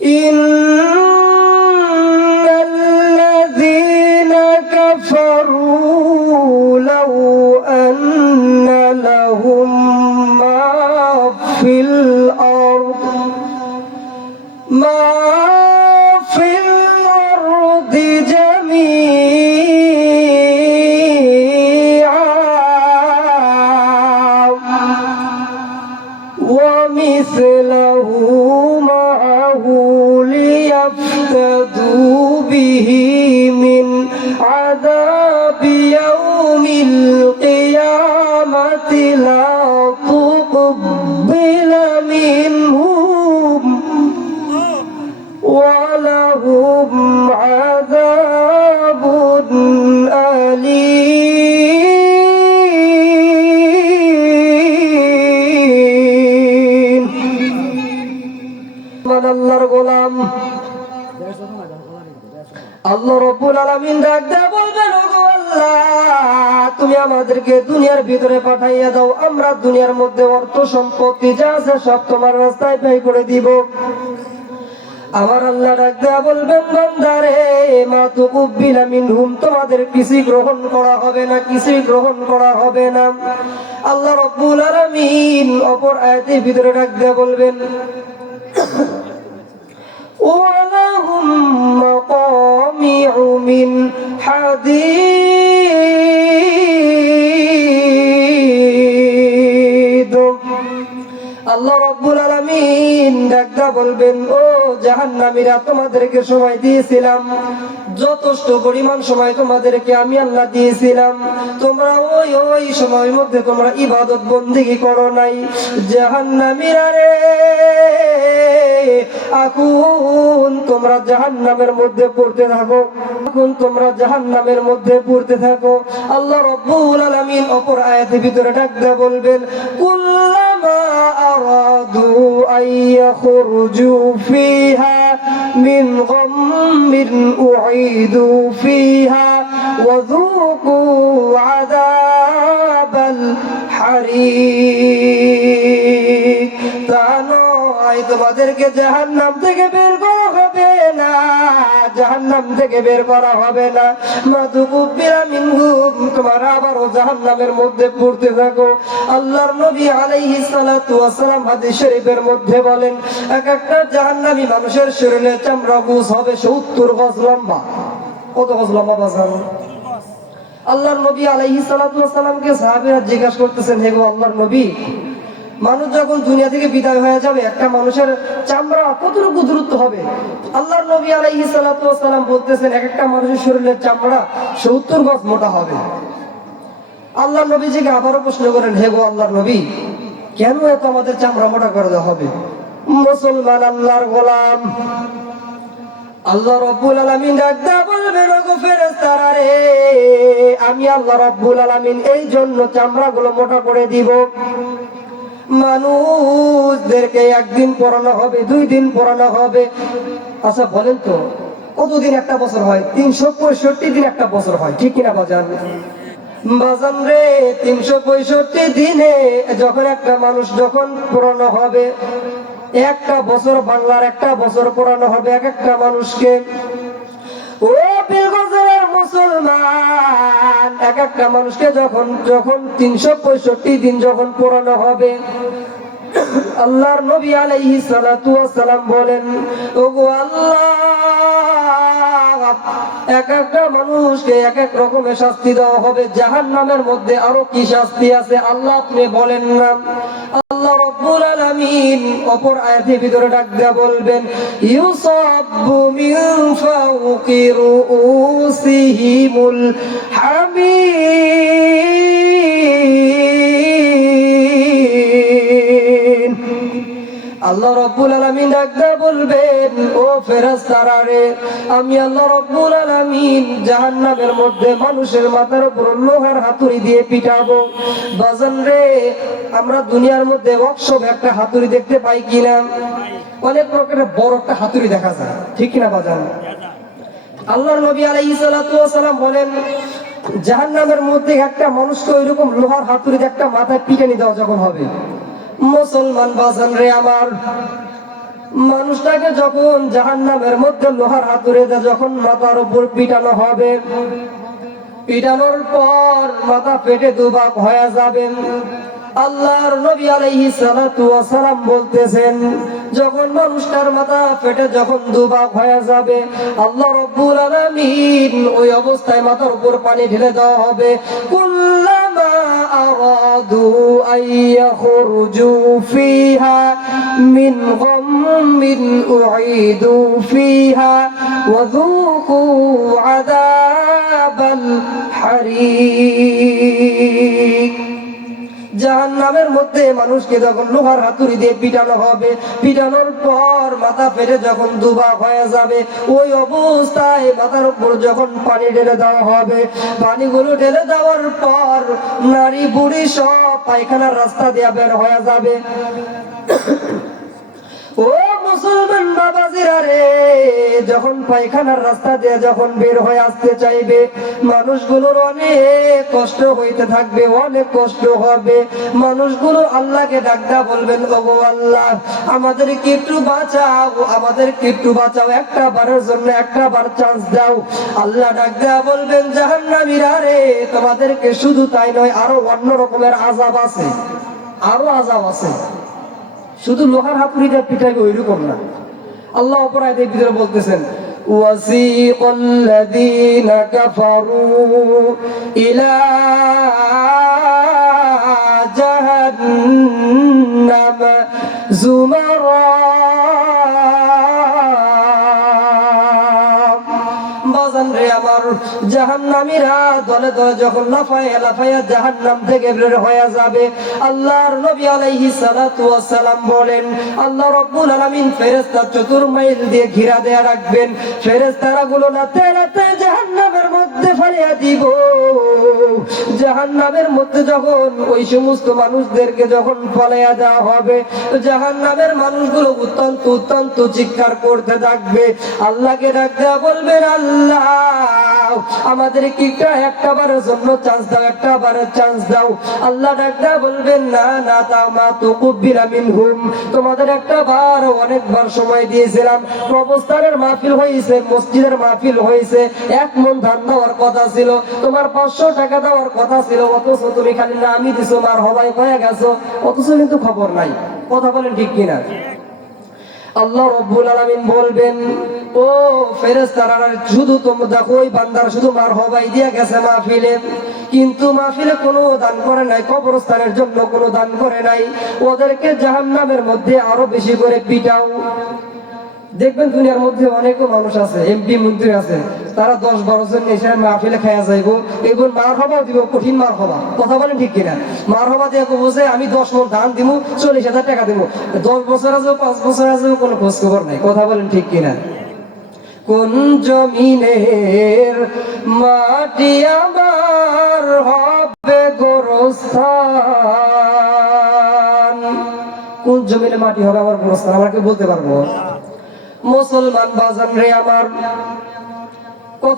ইন্নাল্লাযীনা কাফারু লাউ আন্না লাহুম মা ফিল আরদ ومثله معه ليفتدوا به من عذاب يوم القيامة لا تقبل منهم ولهم عذاب أليم আল্লাহর গোলাম আল্লাহ রাব্বুল আলামিন ডাক দেয়া বলবেন, ওগো আল্লাহ তুমি আমাদেরকে দুনিয়ার ভিতরে পাঠাইয়া দাও, আমরা দুনিয়ার মধ্যে অর্থ সম্পত্তি যা আছে সব তোমার রাস্তায় ব্যয় করে দিব। আমার আল্লাহ ডাক দেয়া বলবেন, বান্দারে মা তুকুব্বিলা মিনহুম তোমাদের কিছুই গ্রহণ করা হবে না, কিছুই গ্রহণ করা হবে না। আল্লাহ রাব্বুল আলামিন অপর আয়াতের ভিতরে ডাক দেয়া বলবেন, ওয়ালাহুম মাকামিউ মিন হাদীদ। আল্লাহ রাব্বুল আলামিন ডাকদা বলবেন, ও জাহান্নামীরা তোমাদেরকে সময় দিয়েছিলাম, যথেষ্ট পরিমাণ সময় তোমাদেরকে আমি আল্লাহ দিয়েছিলাম, তোমরা ওই সময়ের মধ্যে তোমরা ইবাদত বন্দেগী করো নাই। জাহান্নামীরা রে এখন তোমরা জাহান্নামের মধ্যে পড়তে থাকো, এখন তোমরা জাহান্নামের মধ্যে পড়তে থাকো। আল্লাহ রাব্বুল আলামিন অপর আয়াতের ভিতরে ডাকদা বলবেন, কুল্লামা আরাদু আইয়াখরুজু ফিহা মিন গাম্মিন উঈদু ফিহা ওয়া যুকু আযাবাল হারিক। তোমাদেরকে জাহান্নাম থেকে বের করা হবে না, জাহান্নাম থেকে বের করা হবে না। মাতুকুব্বিরা মিনহুম তোমরা আবারও জাহান্নামের মধ্যে পড়তে থাকো। আল্লাহর নবী আলাইহিস সালাতু ওয়াস সালাম হাদিস শরীফের মধ্যে বলেন, এক একটা জাহান্নামী মানুষের শরীরে চামড়া গুছ হবে 70 গজ লম্বা। কত গজ লম্বা বাজান? আল্লাহর নবী আলাইহিস সালাতু ওয়াস সালামকে সাহাবীরা জিজ্ঞাসা করতেছেন, হে গো আল্লাহর নবী, মানুষ যখন দুনিয়া থেকে বিদায় হয়ে যাবে একটা মানুষের চামড়া কতটুকু দূরত্ব হবে? আল্লাহর নবী আলাইহিস সালাতু ওয়াস সালাম বলতেছেন, এক একটা মানুষের শরীরের চামড়া 70 গজ মোটা হবে। আল্লাহর নবীজিকে আবারও প্রশ্ন করেন, হে গো আল্লাহর নবী, কেন এত আমাদের চামড়া মোটা করে দেওয়া হবে? মুসলমান আল্লাহর গোলাম, আল্লাহ রাব্বুল আলামিন ডাকতে বলবেন, ওগো ফেরেশতারা রে আমি আল্লাহ রাব্বুল আলামিন এই জন্য চামড়াগুলো মোটা করে দিব। মানুষদেরকে একদিন পড়ানো হবে, 2 দিন পড়ানো হবে। আচ্ছা বলেন তো কতদিন একটা বছর হয়? 365 দিন একটা বছর হয়, ঠিক কিনা বাজান? বাজান রে 365 দিনে যখন একটা মানুষ যখন পড়ানো হবে, একটা বছর বাংলার একটা বছর পড়ানো হবে এক একটা মানুষকে। ও বিলগজের মুসলমান, এক একটা মানুষকে যখন 365 দিন যখন পড়ানো হবে, আল্লাহর নবী আলাইহিস সালাতু ওয়াস সালাম বলেন, ওগো আল্লাহ এক একটা মানুষকে এক এক রকমের শাস্তি দেওয়া হবে। জাহান্নামের মধ্যে আরো কি শাস্তি আছে আল্লাহ আপনি বলেন না। আল্লাহ রাব্বুল আলামিন অপর আয়াতের ভিতরে ডাক দেয়া বলবেন, ইউসাব্বু মিন ফাওকি রুউসিহিমুল হামিম। আল্লাহ রাব্বুল আলামিন ডাক দেয়া বলবেন, ও ফেরেশতারা রে আমি আল্লাহ রাব্বুল আলামিন জাহান্নামের মধ্যে মানুষের মাথার উপর লোহার হাতুড়ি দিয়ে পিটাবো। বাজান রে আমরা দুনিয়ার মধ্যে ওয়ার্কশপ একটা হাতুড়ি দেখতে পাই কিনা? অনেক প্রকারের বড় একটা হাতুড়ি দেখা যায়, ঠিক কিনা বাজান? আল্লাহর নবী আলাইহিস সালাতু ওয়াস সালাম বলেন, জাহান্নামের মধ্যে একটা মানুষকে ওইরকম লোহার হাতুড়ি দিয়ে একটা মাথায় পিটানি দেওয়া যখন হবে। মুসলমান বাজান রে আমার, মানুষটাকে যখন জাহান্নামের মধ্যে লোহার হাতুড়ে যখন মাথার উপর পিটানো হবে, পিটানোর পর মাথা ফেটে দুভাগ হয়ে যাবে। আল্লাহর নবী আলাইহিস সালাতু ওয়াস সালাম বলতেছেন, যখন মানুষটার মাথা ফেটে যখন দুভাগ হয়ে যাবে, আল্লাহ রাব্বুল আলামিন ওই অবস্থায় মাথার উপর পানি ঢেলে দেওয়া হবে। কুল্লামা আরাদু আইয়াখরুজু ফিহা মিন গাম্মিন উঈদু ফিহা ওয়া যুকু আযাবাল হারিক। জাহান্নামের মধ্যে মানুষকে যখন লোহার হাতুড়ি দিয়ে পিটানো হবে, পিটানোর পর মাথা ফেটে যখন দুভাগ হয়ে যাবে, ওই অবস্থায় মাথার উপর যখন পানি ঢেলে দেওয়া হবে, পানিগুলো ঢেলে দেওয়ার পর নারী বুড়ি সব পায়খানার রাস্তা দিয়ে বের হয়ে যাবে। ও মুসলমান বাবাজিরা রে, যখন পায়খানার রাস্তা দিয়ে যখন বের হয়ে আসতে চাইবে, মানুষগুলোর অনেক কষ্ট হইতে থাকবে, অনেক কষ্ট হবে। মানুষগুলো আল্লাহকে ডাকদা বলবেন, ওগো আল্লাহ আমাদেরকে একটু বাঁচাও, আমাদেরকে একটু বাঁচাও, একটা বারের জন্য একটা বার চান্স দাও। আল্লাহ ডাকদা বলবেন, জাহান্নামীরা রে, তোমাদেরকে শুধু তাই নয়, আরো অন্য রকমের আযাব আছে, আরো আযাব আছে, শুধু লোহার হাতুড়িটা পিটাইবে ওইরকম না। আল্লাহ অপর আয়াতের ভিতরে বলতেছেন, ওয়াসিকাল্লাযীনা কাফারু ইলা জাহান্নাম যুমারা। বাজান রে আমার, জাহান্নামীরা দলে দলে যখন লাফায়া লাফায়া জাহান্নাম থেকে বের হয়ে যাবে, আল্লাহর নবী আলাইহিস সালাতু ওয়াস সালাম বলেন, আল্লাহ রাব্বুল আলামিন ফেরেশতা চতুর্মাইল দিয়ে ঘিরা দেয়া রাখবেন। ফেরেশতারা গুলো নাতে নাতে জাহান্নামের মধ্যে ফেলিয়া দিব। জাহান্নামের মধ্যে যখন ওই সমস্ত মানুষদেরকে যখন ফলাইয়া দেওয়া হবে, জাহান্নামের মানুষগুলো অত্যন্ত অত্যন্ত চিৎকার করতে থাকবে, আল্লাহকে ডাকতে বলবেন, আল্লাহ আমাদেরকে একটা বারের জন্য চান্স দাও, একটা বারের চান্স দাও। আল্লাহ ডাকতে বলবেন, না না তামা তুকুবিলা মিনহুম, তোমাদের একটা বার অনেকবার সময় দিয়েছিলাম, কবরস্থানের মাহফিল হয়েছে, মসজিদের মাহফিল হয়েছে, 1 মণ ধান দেওয়ার কথা ছিল, তোমার 500 টাকা দেওয়ার কথা ছিল, অথচ তুমি খালি নামই দিছো, মার হবাই হয়ে গেছো, অথচ কিন্তু খবর নাই। কথা বলেন ঠিক কিনা? আল্লাহ রাব্বুল আলামিন বলবেন, ও ফেরেশতারা, শুধু তোমরা দেখো ওই বান্দার শুধু মার হবাই দিয়া গেছে মাহফিলে, কিন্তু মাহফিলে কোনো দান করে নাই, কবরস্থানের জন্য কোনো দান করে নাই, ওদেরকে জাহান্নামের মধ্যে আরো বেশি করে পিটাও। দেখবেন দুনিয়ার মধ্যে অনেক মানুষ আছে, এমপি মন্ত্রী আছে, তারা 10-12 জন এসে মাহফিলে খাইয়া যাইব, এবার মার হবা দিব, কঠিন মার হবা। কথা বলেন ঠিক কিনা? মার হবা দিয়ে বলছে আমি 10 মণ ধান দিব, 40,000 টাকা দিব, 10 বছর আছে 5 বছর আছে কোনো খোঁজ খবর নাই। কথা বলেন ঠিক কিনা? কোন জমিনের মাটি আমার হবে গোরস্থান? কোন জমিনের মাটি হবে আমার গোরস্থান? আমাকে বলতে পারবো? মুসলমান বাজান রে আমার, কথা